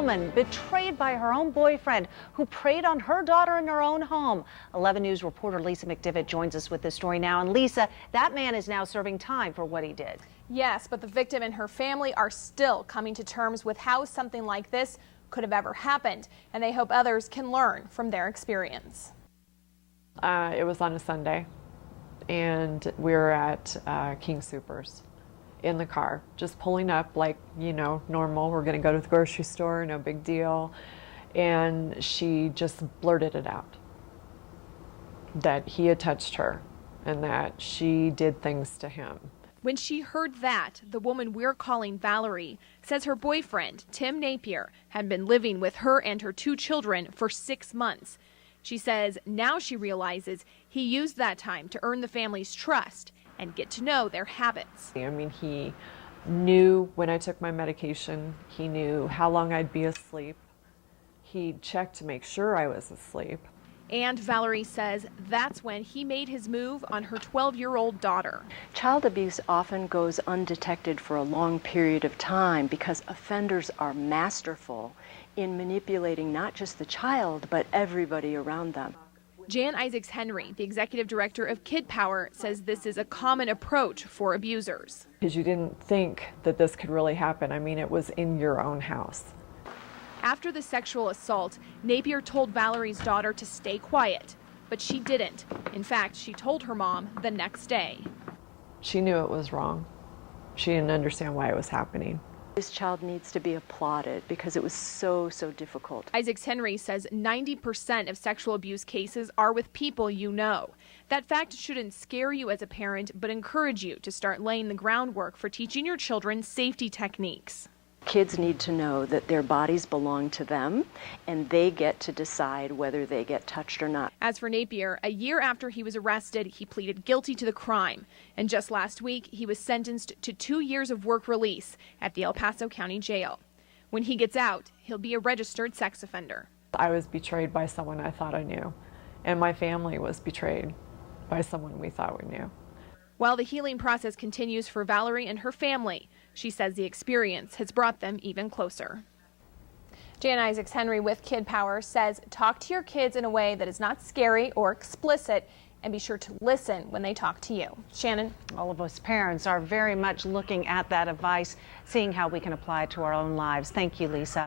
woman betrayed by her own boyfriend who preyed on her daughter in her own home. 11 News reporter Lisa McDivitt joins us with this story now. And Lisa, that man is now serving time for what he did. Yes, but the victim and her family are still coming to terms with how something like this could have ever happened, and they hope others can learn from their experience. It was on a Sunday, and we were at King Soopers in the car, just pulling up like, you know, normal. We're going to go to the grocery store, no big deal. And she just blurted it out that he had touched her and that she did things to him. When she heard that, the woman we're calling Valerie says her boyfriend, Tim Napier, had been living with her and her 2 children for 6 months. She says now she realizes he used that time to earn the family's trust and get to know their habits. I mean, he knew when I took my medication, he knew how long I'd be asleep. He checked to make sure I was asleep. And Valerie says that's when he made his move on her 12-year-old daughter. Child abuse often goes undetected for a long period of time because offenders are masterful in manipulating not just the child, but everybody around them. Jan Isaacs-Henry, the executive director of Kidpower, says this is a common approach for abusers. Because you didn't think that this could really happen. I mean, it was in your own house. After the sexual assault, Napier told Valerie's daughter to stay quiet, but she didn't. In fact, she told her mom the next day. She knew it was wrong. She didn't understand why it was happening. This child needs to be applauded because it was so difficult. Isaacs-Henry says 90% of sexual abuse cases are with people you know. That fact shouldn't scare you as a parent, but encourage you to start laying the groundwork for teaching your children safety techniques. Kids need to know that their bodies belong to them and they get to decide whether they get touched or not. As for Napier, a year after he was arrested, he pleaded guilty to the crime. And just last week, he was sentenced to 2 years of work release at the El Paso County Jail. When he gets out, he'll be a registered sex offender. I was betrayed by someone I thought I knew, and my family was betrayed by someone we thought we knew. While the healing process continues for Valerie and her family, she says the experience has brought them even closer. Jan Isaacs-Henry with Kidpower says talk to your kids in a way that is not scary or explicit, and be sure to listen when they talk to you. Shannon? All of us parents are very much looking at that advice, seeing how we can apply it to our own lives. Thank you, Lisa.